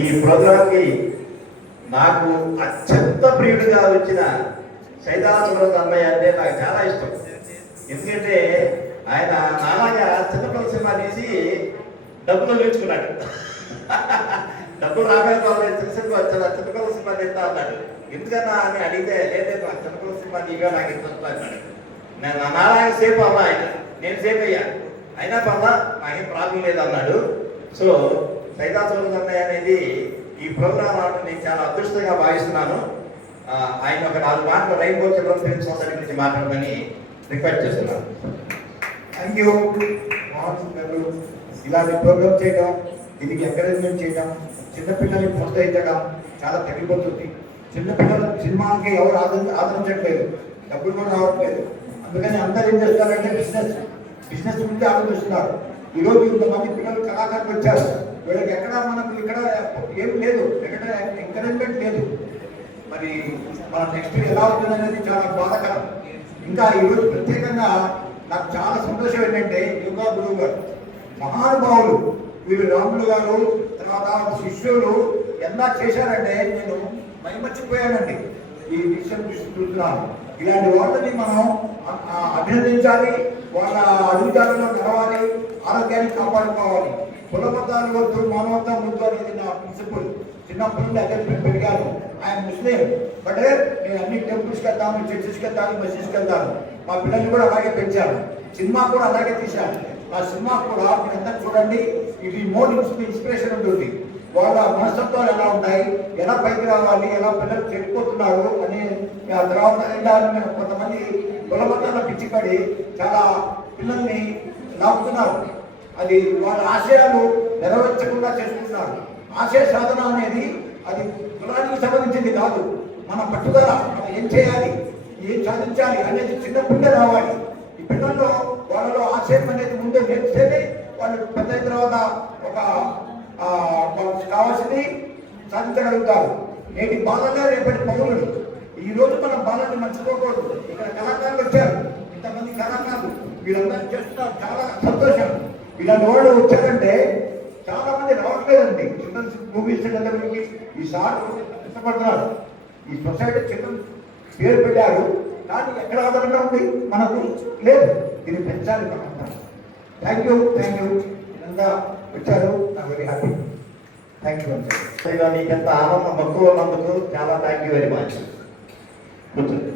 ఈ ప్రోగ్రాంకి నాకు అత్యంత ప్రియుడిగా వచ్చిన సైదాసుబ్రత అన్నయ్య అంటే నాకు చాలా ఇష్టం. ఎందుకంటే ఆయన నాలాగా చిన్నపిల్ల సినిమా తీసి డబ్బులు నేర్చుకున్నాడు డబ్బులు రాబోయే చిన్న సినిమా వచ్చారు చిన్నపిల్ల సినిమా తీస్తా అన్నాడు. ఎందుకన్నా అని అడిగితే లేదా చిన్నపిల్ల సినిమా నీవే నాకు ఇంత అన్నాడు. నేను నా సేపు సేఫ్ ఆయన నేను సేఫ్ అయ్యా. అయినా పర్లా నాకేం ప్రాబ్లం లేదు అన్నాడు. సో సైదాసురథ అన్నయ్య అనేది ఈ ప్రోగ్రాం రావడం నేను చాలా అదృష్టంగా భావిస్తున్నాను. ఆయన ఒక నాలుగు మాటలు రైన్బో చిల్డ్రన్ ఫిల్మ్ సొసైటీ గురించి మాట్లాడమని రిక్వెస్ట్ చేస్తున్నాను. థ్యాంక్ యూ గారు ఇలాంటి ప్రోగ్రామ్ చేయడం దీనికి ఎంకరేజ్మెంట్ చేయడం చిన్నపిల్లల్ని ప్రోత్సహించడం చాలా తగ్గిపోతుంది. చిన్నపిల్లలు సినిమాకి ఎవరు ఆదరించట్లేదు. డబ్బులు కూడా రావట్లేదు. అందుకని అందరూ ఏం చేస్తారంటే బిజినెస్ బిజినెస్ గురించి ఆలోచిస్తున్నారు ఈరోజు ఇంతమంది పిల్లలు కళాకారులు వచ్చారు. వీళ్ళకి ఎక్కడ మనకు ఇక్కడ ఏం లేదు ఎక్కడ ఎంకరేజ్మెంట్ లేదు. మరి మన నెక్స్ట్ ఎలా ఉంటుంది అనేది చాలా బాధాకరం. ఇంకా ఈరోజు ప్రత్యేకంగా నాకు చాలా సంతోషం ఏంటంటే యోగా గురువు గారు మహానుభావులు వీళ్ళు రాములు గారు తర్వాత శిష్యులు ఎంత చేశారంటే నేను మైమర్చిపోయానండి. ఈ విషయం చూస్తున్నాను. ఇలాంటి వాళ్ళని మనం అభ్యర్థించాలి అభినందించాలి వాళ్ళ అడుగుజాలలో నడవాలి ఆరోగ్యాన్ని కాపాడుకోవాలి. కుల మతాలు వద్దు మానవతా ముందు అనేది నా ప్రిన్సిపల్ చిన్నప్పటి నుండి అదే పె- పెరిగాను. ఆయన ముస్లిం బట్ నేను అన్ని టెంపుల్స్కి వెళ్తాను చర్చెస్కి వెళ్తాను మసీద్కి వెళ్తాను. మా పిల్లల్ని కూడా అలాగే పెంచాను. సినిమా కూడా అలాగే తీశాను. ఆ సినిమా కూడా అంతా చూడండి. ఇది మోర్ ఇన్స్పిరేషన్ ఉంటుంది. వాళ్ళ మనస్తత్వాలు ఎలా ఉన్నాయి? ఎలా పైకి రావాలి? ఎలా పిల్లలు చెడిపోతున్నారు? అని ఆ తర్వాత కొంతమంది కులమతాల పిచ్చిపడి చాలా పిల్లల్ని లాపుతున్నారు అది వాళ్ళ ఆశయాలు నెరవేర్చకుండా చేసుకుంటున్నారు ఆశయ సాధన అనేది అది కులానికి సంబంధించింది కాదు. మన పట్టుదల మనం ఏం చేయాలి? ఏం సాధించాలి అనేది చిన్నప్పుడే రావాలి. ఈ పిల్లల్లో వాళ్ళలో ఆశయం అనేది ముందే నేర్పితేనే వాళ్ళు పెద్ద తర్వాత ఒక ఆ, వాళ్ళకి కావాల్సింది సాధించగలుగుతారు నేటి బాలలే రేపటి పౌరులు. ఈ రోజు మన బాలని మర్చిపోకూడదు. ఇక్కడ కళాకారులు వచ్చారు. ఇంతమంది కళాకారులు. వీళ్ళందరూ చేస్తున్నారు. చాలా సంతోషం. ఇలాంటి వాళ్ళు వచ్చారంటే చాలా మంది రావట్లేదండి. చిల్డ్రన్స్ మూవీస్ దగ్గరికి ఈసారి ఇష్టపడుతున్నారు. ఈ సొసైటీ చిల్డ్రన్ పేరు పెట్టారు. కానీ ఎక్కడ ఆధారంగా ఉంది? మనకు లేదు. దీన్ని పెంచాలి మనం. థ్యాంక్ యూ థ్యాంక్ యూ ఇదంతా వచ్చారు నా వెరీ హ్యాపీ థ్యాంక్ యూ అండి నీకెంత ఆనందం మక్కువ ఉన్నందుకు చాలా థ్యాంక్ యూ వెరీ మచ్ కూర్చోండి